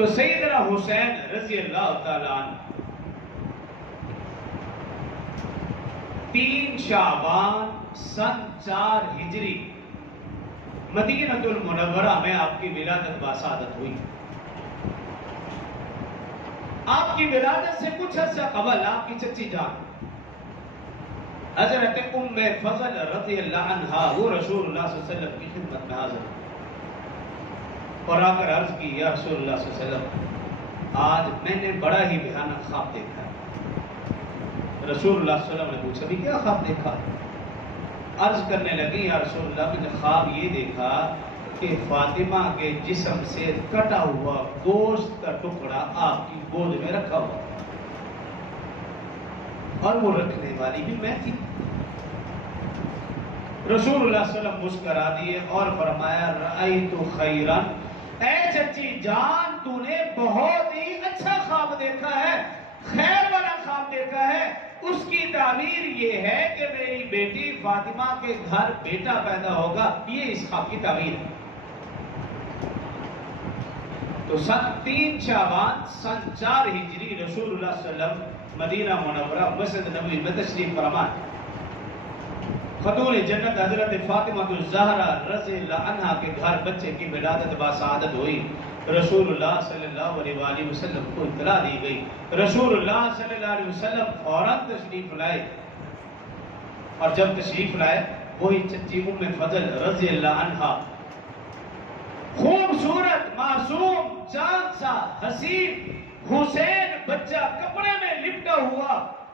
تو سیدنا حسین رضی اللہ تعالیٰ عنہ 3 شعبان سن 4 ہجری مدینہ المنورہ میں آپ کی ولادت باسعادت ہوئی۔ آپ کی ولادت سے کچھ عرصہ قبل آپ کی چچی جان حضرت ام فضل رضی اللہ عنہا وہ رسول اللہ صلی اللہ علیہ وسلم کی خدمت میں حاضر اور آ کر عرض کی، یا رسول اللہ صلی اللہ علیہ وسلم آج میں نے بڑا ہی بھیانک خواب دیکھا ہے۔ رسول اللہ صلی اللہ علیہ وسلم نے پوچھا بھی کیا خواب دیکھا؟ عرض کرنے لگی، یا رسول اللہ میں نے خواب یہ دیکھا کہ فاطمہ کے جسم سے کٹا ہوا گوشت کا ٹکڑا آپ کی گود میں رکھا ہوا اور وہ رکھنے والی بھی میں تھی۔ رسول اللہ صلی اللہ علیہ وسلم مسکرا دیے اور فرمایا، رأیت خیرن، اے چچی جان تو نے بہت ہی اچھا خواب دیکھا ہے، خیر والا خواب دیکھا ہے۔ اس کی تعبیر یہ ہے کہ میری بیٹی فاطمہ کے گھر بیٹا پیدا ہوگا، یہ اس خواب کی تعبیر ہے۔ تو سن 3 شعبان سن 4 ہجری رسول اللہ صلی اللہ علیہ وسلم مدینہ منورہ مسجد نبوی میں تشریف فرما، خاتون جنت حضرت فاطمہ الزہرا رضی اللہ عنہا کے گھر بچے کی ولادت باسعادت ہوئی۔ رسول اللہ صلی اللہ علیہ وآلہ وسلم کو اطلاع دی گئی۔ رسول اللہ صلی اللہ علیہ وسلم فوراً تشریف لائے، اور جب تشریف لائے وہی چچی ام فضل رضی اللہ عنہا خوبصورت معصوم چاند سا حسین حسین بچہ کپڑے میں لپٹا ہوا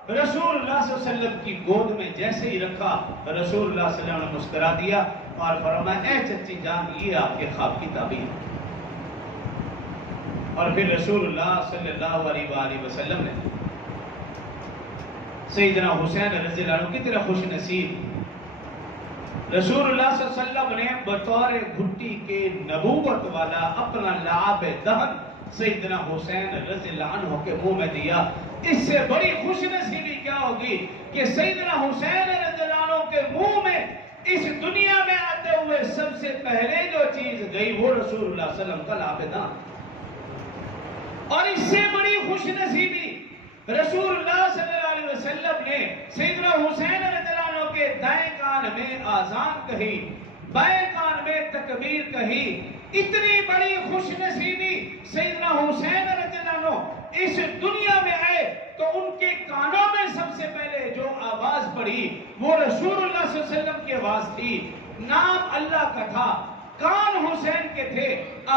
رسول اللہ صلی اللہ علیہ وسلم کی گود میں جیسے ہی رکھا، رسول اللہ صلی اللہ علیہ وسلم نے مسکرا دیا اور فرمایا، اے چچی جان یہ آپ کے خواب کی تعبیر ہے۔ اور پھر رسول اللہ صلی اللہ علیہ وآلہ وسلم نے سیدنا حسین رضی اللہ عنہ کتنا خوش نصیب، رسول اللہ صلی اللہ علیہ وسلم نے بطور گھٹی کے نبوت والا اپنا لعاب دہن سیدنا حسین رضی اللہ عنہ کے منہ میں دیا۔ اس سے بڑی خوش نصیبی کیا ہوگی کہ سیدنا حسین رضی اللہ عنہ کے منہ میں اس دنیا میں آتے ہوئے سب سے پہلے جو چیز گئی وہ رسول اللہ صلی اللہ علیہ وسلم کا لعاب دہن، اور اس سے بڑی خوش نصیبی رسول اللہ صلی اللہ علیہ وسلم نے سیدنا حسین رضی اللہ عنہ کے دائیں کان میں آذان کہی، بائیں کان میں تکبیر کہی۔ اتنی بڑی خوش نصیبی سیدنا حسین رضی اللہ عنہ اس دنیا میں آئے تو ان کے کانوں میں سب سے پہلے جو آواز پڑی وہ رسول اللہ صلی اللہ علیہ وسلم کی آواز تھی۔ نام اللہ کا تھا، کان حسین کے تھے،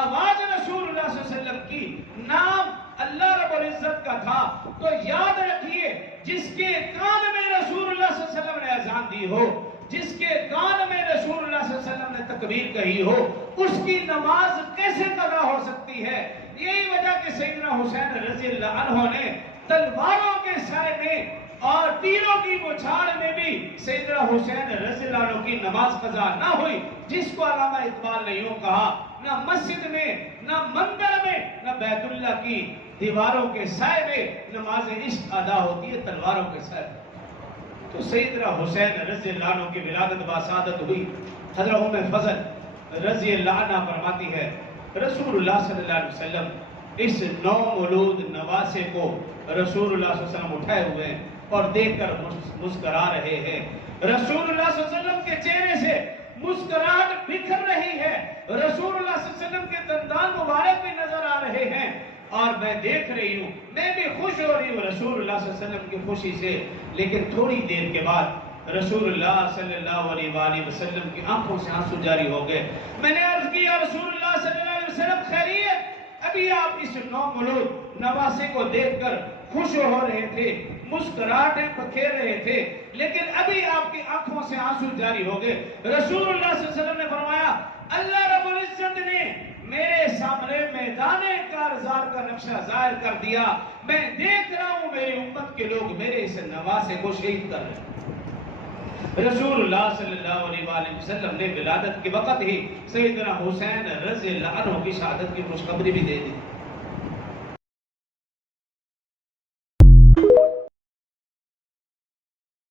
آواز رسول اللہ صلی اللہ علیہ وسلم کی، نام اللہ رب العزت کا تھا۔ تو یاد رکھیے جس کے کان میں رسول اللہ صلی اللہ علیہ وسلم نے اذان دی ہو، جس کے کان میں رسول اللہ صلی اللہ علیہ وسلم نے تکبیر کہی ہو، اس کی نماز کیسے قضا ہو سکتی ہے؟ یہی وجہ کہ سیدنا حسین رضی اللہ عنہ نے تلواروں کے سائے میں اور تیروں کی بچھاڑ میں بھی سیدنا حسین رضی اللہ عنہ کی نماز قضا نہ ہوئی، جس کو علامہ اقبال نے یوں کہا، نہ مسجد میں، نہ مندر میں، نہ بیت اللہ کی دیواروں کے سائے میں نماز عشق ادا ہوتی ہے، تلواروں کے سائے میں۔ تو سیدنا حسین رضی اللہ عنہ کی ولادت باسعادت ہوئی۔ حضرت ام فضل رضی اللہ عنہ فرماتی ہے، رسول اللہ صلی اللہ علیہ وسلم اس نو مولود نواسے کو رسول اللہ صلی اللہ علیہ وسلم اٹھائے ہوئے ہیں اور دیکھ کر مسکرا رہے ہیں۔ رسول اللہ صلی اللہ علیہ وسلم کے چہرے سے مسکراہٹ بکھر رہی ہے، رسول اللہ صلی اللہ علیہ وسلم کے دندان مبارک بھی نظر آ رہے ہیں، اور میں دیکھ رہی ہوں، میں بھی خوش ہو رہی ہوں رسول اللہ صلی اللہ علیہ وسلم کی خوشی سے۔ لیکن تھوڑی دیر کے بعد رسول اللہ صلی اللہ علیہ وآلہ وسلم کی آنکھوں سے آنسو جاری ہو گئے۔ میں نے عرض کیا، رسول اللہ صلی اللہ علیہ وسلم خیریت؟ ابھی آپ اس نو مولود نواسے کو دیکھ کر خوش ہو رہے تھے، مسکراہٹیں بکھیر رہے تھے، لیکن ابھی آپ کی آنکھوں سے آنسو جاری ہو گئے۔ رسول اللہ صلی اللہ علیہ وسلم نے فرمایا، اللہ رب العزت نے میرے سامنے میدان کارزار کا نقشہ ظاہر کر دیا، میں دیکھ رہا ہوں میری امت کے لوگ میرے اس نواسے کو شہید کر رہے ہیں۔ رسول اللہ صلی اللہ علیہ وآلہ وسلم نے ولادت کے وقت ہی سیدنا حسین رضی اللہ عنہ کی شہادت کی خوشخبری بھی دے دی۔